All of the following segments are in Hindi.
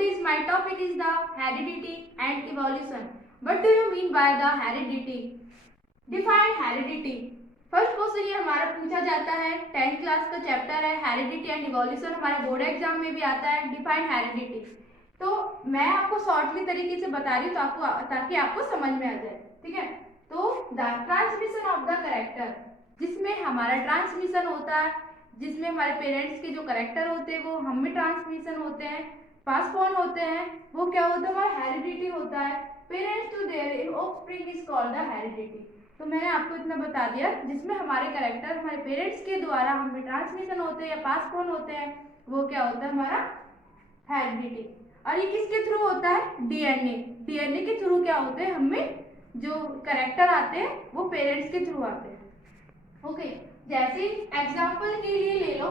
today's my topic is the heredity and evolution. What do you mean by the heredity? Define heredity. First question ये हमारा पूछा जाता है, 10th क्लास का चैप्टर है हेरिडिटी एंड इवोल्यूशन, हमारा बोर्ड एग्जाम में भी आता है। डिफाइन हेरिडिटी, तो मैं आपको शॉर्टली तरीके से बता रही हूँ तो आपको, ताकि आपको समझ में आ जाए, ठीक है। तो the transmission of the character, जिसमें हमारा ट्रांसमिशन होता है, जिसमें हमारे पेरेंट्स के जो कैरेक्टर होते हैं वो हम में ट्रांसमिशन होते हैं, पास ऑन होते हैं, वो क्या होता है, हमारा हेरिडिटी होता है। Parents to their offspring is called the heredity. तो मैंने आपको इतना बता दिया, जिसमें हमारे कैरेक्टर हमारे पेरेंट्स के द्वारा हम में ट्रांसमिशन होते हैं या पास ऑन होते हैं, वो क्या होता है, हमारा हेरिडिटी। और ये किसके थ्रू होता है, डीएनए। डीएनए के थ्रू क्या होते हैं, हमें जो कैरेक्टर आते हैं वो पेरेंट्स के थ्रू आते हैं। ओके, जैसे एग्जांपल के लिए ले लो,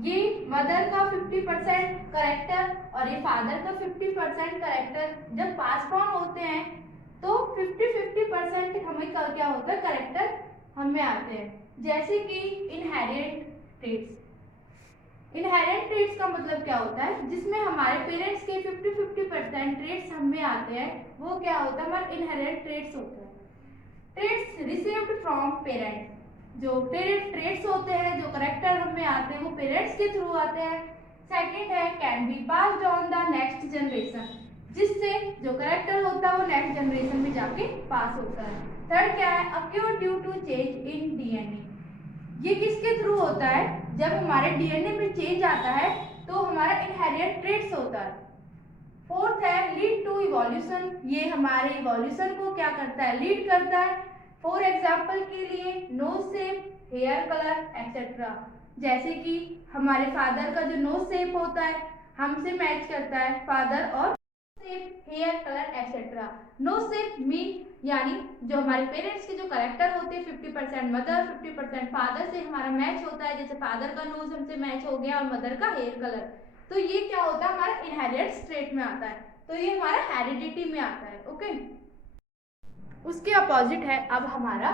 ये मदर का 50% करेक्टर और ये फादर का 50% करेक्टर जब पास ऑन होते हैं तो 50-50% हमें क्या होता है, करेक्टर हमें आते हैं। जैसे कि इनहेरिटेड ट्रेट्स। इनहेरिटेड ट्रेट्स का मतलब क्या होता है, जिसमें हमारे पेरेंट्स के 50-50% ट्रेट्स हमें आते हैं, वो क्या होता है, हमारे इनहेरिटेड ट्रेट्स होते हैं। ट्रेट्स रिसीव्ड फ्रॉम पेरेंट्स, जो ट्रेट्स होते हैं, जो करेक्टर हमें आते हैं वो पेरेंट्स के थ्रू आते हैं। सेकंड है can be passed on the next generation, जिससे जो करेक्टर होता है वो नेक्स्ट जनरेशन में जाके पास होता है। थर्ड क्या है, occur due to change in DNA, ये किसके थ्रू होता है, जब हमारे डीएनए में चेंज आता है तो हमारा इनहेरिटेड ट्रेट्स होता है। फोर्थ है लीड टू इवोल्यूशन, ये हमारे इवोल्यूशन को क्या करता है, लीड करता है। फॉर एग्जाम्पल के लिए nose shape, hair colour etcetera, जैसे कि हमारे फादर का जो नोज शेप होता है हमसे मैच करता है, फादर और shape, hair colour etcetera. Nose shape mean यानी जो हमारे पेरेंट्स के जो कैरेक्टर होते हैं 50% मदर 50% फादर से हमारा मैच होता है, जैसे फादर का नोज हमसे मैच हो गया और मदर का हेयर कलर, तो ये क्या होता है, हमारा इनहेरिटेड ट्रेट में आता है, तो ये हमारा हेरिडिटी में आता है। ओके, उसके अपोजिट है अब हमारा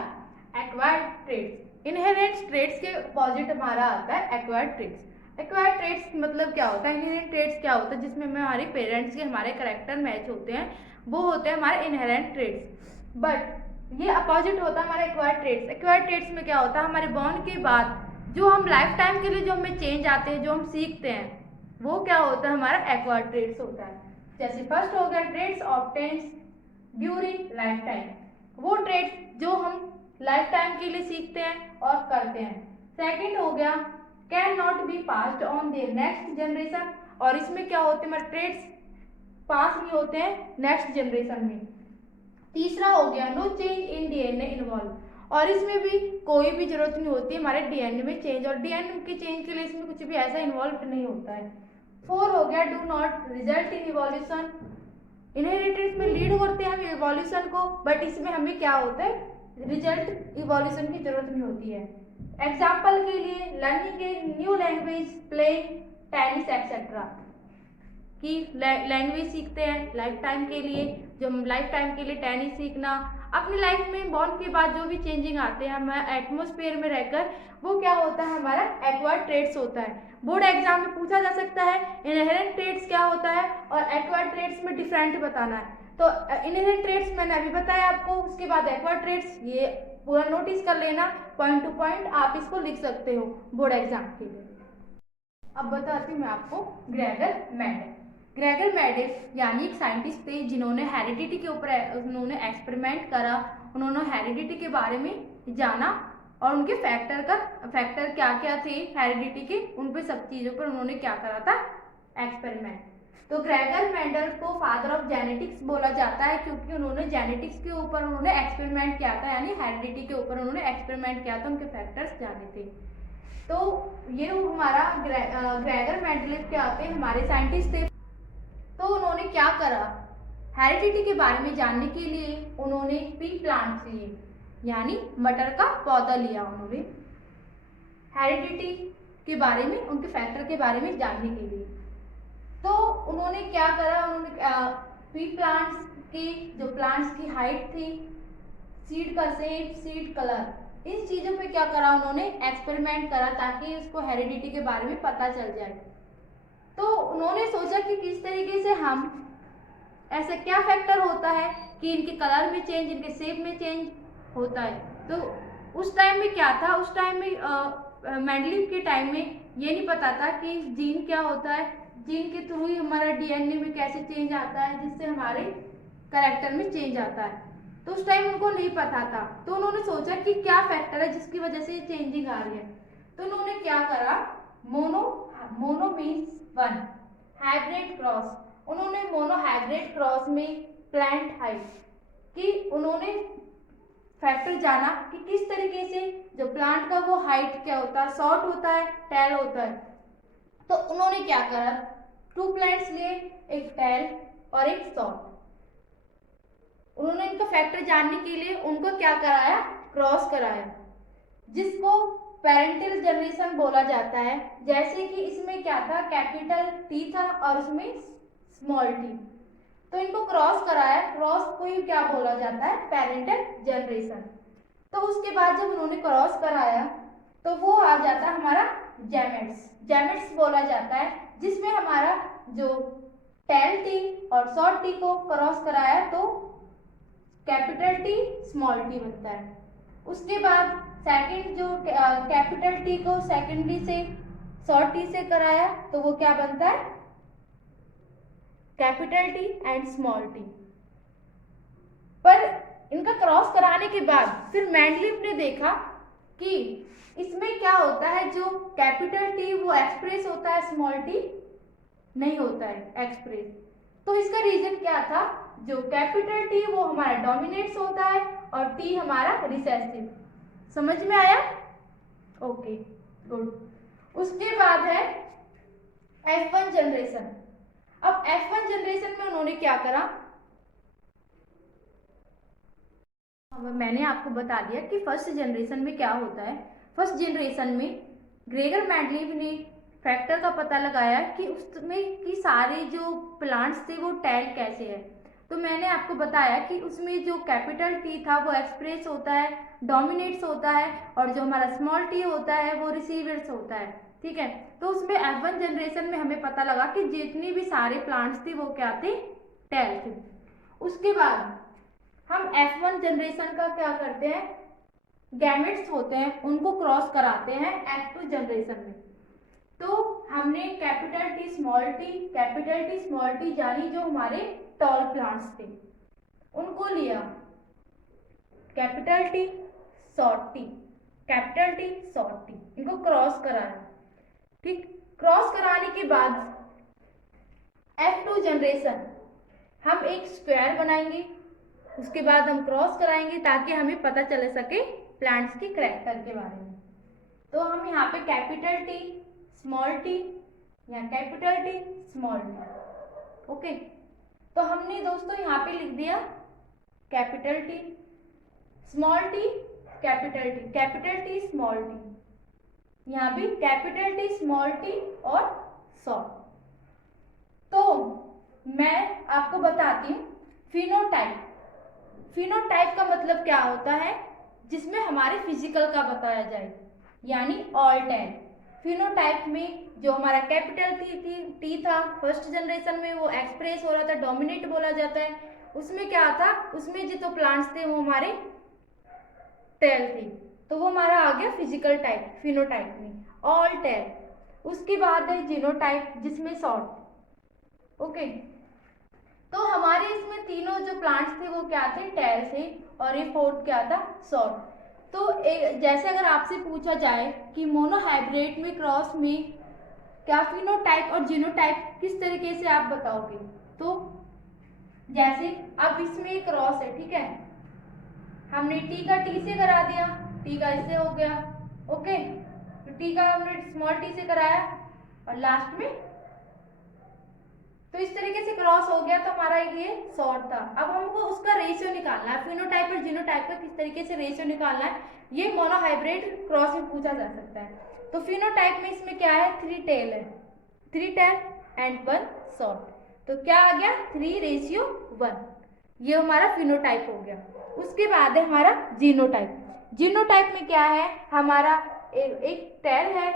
एक्वायर्ड ट्रेट्स। इनहेरिटेड ट्रेट्स के अपोजिट हमारा आता है एक्वायर्ड ट्रेट्स। एक्वायर्ड ट्रेट्स मतलब क्या होता है, इनहेरिटेड ट्रेट्स क्या होता है, जिसमें हमारे पेरेंट्स के हमारे कैरेक्टर मैच होते हैं, वो होते हैं हमारे इनहेरिटेड ट्रेट्स। बट ये अपोजिट होता है हमारे एक्वायर्ड ट्रेट्स। एक्वायर्ड ट्रेट्स में क्या होता है, हमारे बॉर्न के बाद जो हम लाइफ टाइम के लिए जो हमें चेंज आते हैं, जो हम सीखते हैं, वो क्या होता है, हमारा एक्वायर्ड ट्रेट्स होता है। जैसे फर्स्ट हो गया traits obtained during life time, वो ट्रेड्स जो हम लाइफ टाइम के लिए सीखते हैं और करते हैं। सेकंड हो गया can not be passed on their next generation, और इसमें क्या होते हैं, हमारे ट्रेड्स पास नहीं होते हैं नेक्स्ट जनरेशन में। तीसरा हो गया no change in DNA involve, और इसमें भी कोई भी जरूरत नहीं होती हमारे डीएनए में चेंज, और डीएनए के चेंज के लिए इसमें कुछ भी ऐसा इन्वॉल्व नहीं होता है। फोर हो गया do not result in evolution, inherited में लीड करते हैं हम इवोल्यूशन को, बट इसमें हमें क्या होता है, रिजल्ट इवोल्यूशन की जरूरत नहीं होती है। एग्जाम्पल के लिए learning a new language, playing tennis etcetera, कि लैंग्वेज सीखते हैं लाइफ टाइम के लिए, जो लाइफ टाइम के लिए टेनिस सीखना, अपनी लाइफ में बॉर्न के बाद जो भी चेंजिंग आते हैं हमारे एटमोस्फेयर में रहकर, वो क्या होता है, हमारा एक्वायर्ड ट्रेट्स होता है। बोर्ड एग्जाम में पूछा जा सकता है इनहेरेंट ट्रेट्स क्या होता है और एक्वायर्ड ट्रेट्स में डिफरेंट बताना है। तो इनहेरेंट ट्रेट्स मैंने अभी बताया आपको, उसके बाद एक्वायर्ड ट्रेट्स, ये पूरा नोटिस कर लेना, पॉइंट टू पॉइंट आप इसको लिख सकते हो बोर्ड एग्जाम के लिए। अब बताती हूँ मैं आपको ग्रेगर मेंडल। ग्रेगर मेंडल यानी एक साइंटिस्ट थे जिन्होंने हेरिडिटी के ऊपर उन्होंने एक्सपेरिमेंट करा, उन्होंने हेरिडिटी के बारे में जाना और उनके फैक्टर क्या क्या थे हेरिडिटी के, उन पे सब चीज़ों पर उन्होंने क्या करा था, एक्सपेरिमेंट। तो ग्रेगर मेंडल को फादर ऑफ जेनेटिक्स बोला जाता है, क्योंकि उन्होंने जेनेटिक्स के ऊपर उन्होंने एक्सपेरिमेंट किया था, यानी हेरिडिटी के ऊपर उन्होंने एक्सपेरिमेंट किया था, उनके फैक्टर्स जाने थे। तो ये हमारा ग्रेगर मेंडल क्या थे, हमारे साइंटिस्ट थे। तो उन्होंने क्या करा, हेरिडिटी के बारे में जानने के लिए उन्होंने पी प्लांट्स लिए, यानी मटर का पौधा लिया उन्होंने हेरिडिटी के बारे में, उनके फैक्टर के बारे में जानने के लिए। तो उन्होंने क्या करा, उन्होंने पी प्लांट्स की जो प्लांट्स की हाइट थी, सीड का शेप, सीड कलर, इन चीज़ों पे क्या करा उन्होंने एक्सपेरिमेंट करा, ताकि उसको हेरिडिटी के बारे में पता चल जाए। तो उन्होंने सोचा कि किस तरीके से हम, ऐसा क्या फैक्टर होता है कि इनके कलर में चेंज, इनके शेप में चेंज होता है। तो उस टाइम में क्या था, उस टाइम में मेंडलीव के टाइम में ये नहीं पता था कि जीन क्या होता है, जीन के थ्रू ही हमारा डीएनए में कैसे चेंज आता है जिससे हमारे कैरेक्टर में चेंज आता है। तो उस टाइम उनको नहीं पता था, तो उन्होंने सोचा कि क्या फैक्टर है जिसकी वजह से ये चेंजिंग आ रही है। तो उन्होंने क्या करा, mono means one, hybrid cross, उन्होंने मोनो हाइब्रिड क्रॉस में प्लांट हाइट कि उन्होंने फैक्टर जाना कि किस तरीके से जो प्लांट का वो हाइट क्या होता है, शॉर्ट होता है, टेल होता है। तो उन्होंने क्या करा, 2 प्लांट्स लिए, एक टेल और एक शॉर्ट। उन्होंने इनका फैक्टर जानने के लिए उनको क्या कराया, क्रॉस कराया, जिसको पेरेंटल जनरेशन बोला जाता है। जैसे कि इसमें क्या था, कैपिटल टी था और उसमें स्मॉल टी, तो इनको क्रॉस कराया, क्रॉस को ही क्या बोला जाता है, पेरेंटल जनरेशन। तो उसके बाद जब उन्होंने क्रॉस कराया तो वो आ जाता है हमारा गैमेट्स, गैमेट्स बोला जाता है, जिसमें हमारा जो टेल टी और शॉर्ट टी को क्रॉस कराया तो कैपिटल टी स्मॉल टी बनता है। उसके बाद सेकंड जो कैपिटल टी को सेकेंडरी से शॉर्ट टी से कराया तो वो क्या बनता है, capital T and small T. पर इनका क्रॉस कराने के बाद फिर मेंडलीव ने देखा कि इसमें क्या होता है, जो कैपिटल टी वो एक्सप्रेस होता है, स्मॉल टी नहीं होता है एक्सप्रेस। तो इसका रीजन क्या था, जो कैपिटल टी वो हमारा डोमिनेट्स होता है और टी हमारा रिसेसिव। समझ में आया? Okay good. उसके बाद है F1 जनरेशन। अब F1 जनरेशन में उन्होंने क्या करा, मैंने आपको बता दिया कि फर्स्ट जनरेशन में क्या होता है। फर्स्ट जनरेशन में ग्रेगर मेंडलीव ने फैक्टर का पता लगाया कि उसमें कि सारे जो प्लांट्स थे वो टेल कैसे है। तो मैंने आपको बताया कि उसमें जो कैपिटल टी था वो एक्सप्रेस होता है, डोमिनेट्स होता है, और जो हमारा स्मॉल टी होता है वो रिसीवर्स होता है। ठीक है, तो उसमें F1 जनरेशन में हमें पता लगा कि जितनी भी सारे प्लांट्स थे वो क्या थे, टेल थे। उसके बाद हम F1 जनरेशन का क्या करते हैं, गैमेट्स होते हैं उनको क्रॉस कराते हैं F2 जनरेशन में। तो हमने कैपिटल टी स्मॉल टी जानी जो हमारे टॉल प्लांट्स थे उनको लिया, capital T short T, capital T short T, इनको क्रॉस कराया। ठीक, क्रॉस कराने के बाद F2 जनरेशन हम एक स्क्वायर बनाएंगे, उसके बाद हम क्रॉस कराएंगे ताकि हमें पता चल सके प्लांट्स की कैरेक्टर के बारे में। तो हम यहाँ पे कैपिटल टी स्मॉल टी या capital T small T, okay. तो हमने दोस्तों यहाँ पे लिख दिया capital T small T, capital T small T, यहाँ भी कैपिटल टी स्मॉल टी और शॉर्ट। तो मैं आपको बताती हूँ फिनोटाइप। फिनोटाइप का मतलब क्या होता है, जिसमें हमारे फिजिकल का बताया जाए, यानी ऑल टाइप। फिनोटाइप में जो हमारा कैपिटल टी था फर्स्ट जनरेशन में वो एक्सप्रेस हो रहा था, डोमिनेट बोला जाता है। उसमें क्या था, उसमें जो तो प्लांट्स थे वो हमारे टेल थे, तो वो हमारा आ गया फिजिकल टाइप, फिनोटाइप में ऑल टाइप। उसके बाद है जीनोटाइप जिसमें शॉर्ट, ओके। तो हमारे इसमें तीनों जो प्लांट्स थे वो क्या थे, टेल थे, और ये फोर्थ क्या था, शॉर्ट। तो जैसे अगर आपसे पूछा जाए कि मोनोहाइब्रिड में क्रॉस में क्या फिनोटाइप और जीनोटाइप किस तरीके से आप बताओगे, तो जैसे अब इसमें क्रॉस है, ठीक है, हमने टी का टी से करा दिया, टी का इससे हो गया, ओके। तो टी का हमने स्मॉल टी से कराया और लास्ट में, तो इस तरीके से क्रॉस हो गया, तो हमारा ये शॉर्ट था। अब हमको उसका रेशियो निकालना है, फिनोटाइप और जीनोटाइप का किस तरीके से रेशियो निकालना है, ये मोनोहाइब्रिड क्रॉस में पूछा जा सकता है। तो फिनोटाइप में इसमें क्या है, 3 टेल है, 3 टेल एंड 1 शॉर्ट, तो क्या आ गया 3:1, ये हमारा फिनोटाइप हो गया। उसके बाद है हमारा जीनोटाइप। जीनोटाइप में क्या है, हमारा एक टेल है,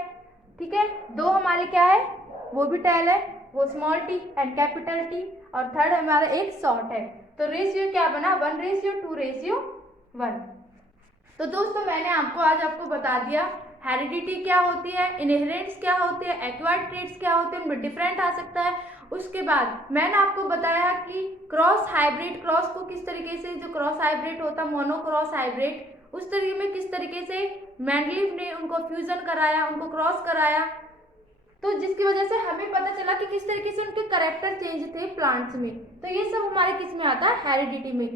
ठीक है, 2 हमारे क्या है वो भी टेल है, वो small T and capital T, और थर्ड हमारा एक शॉर्ट है। तो रेशियो क्या बना, 1:2:1। तो दोस्तों मैंने आपको बता दिया हेरिडिटी क्या होती है, इनहेरिटेंस क्या होती है, एक्वायर्ड ट्रेट्स क्या होते हैं, उनमें डिफरेंट आ सकता है। उसके बाद मैंने आपको बताया कि क्रॉस हाइब्रिड, क्रॉस को किस तरीके से, जो क्रॉस हाइब्रिड होता है मोनोक्रॉस हाइब्रिड, उस तरीके में किस तरीके से मेंडलीव ने उनको फ्यूजन कराया, उनको क्रॉस कराया, तो जिसकी वजह से हमें पता चला कि किस तरीके से उनके कैरेक्टर चेंज थे प्लांट्स में। तो ये सब हमारे किस में आता है, हेरिडिटी में।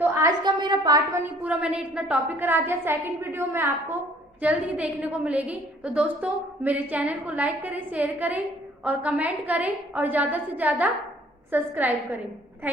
तो आज का मेरा पार्ट 1 ही पूरा मैंने इतना टॉपिक करा दिया। सेकंड वीडियो में आपको जल्द ही देखने को मिलेगी। तो दोस्तों मेरे चैनल को लाइक करें, शेयर करें और कमेंट करें और ज़्यादा से ज़्यादा सब्सक्राइब करें। थैंक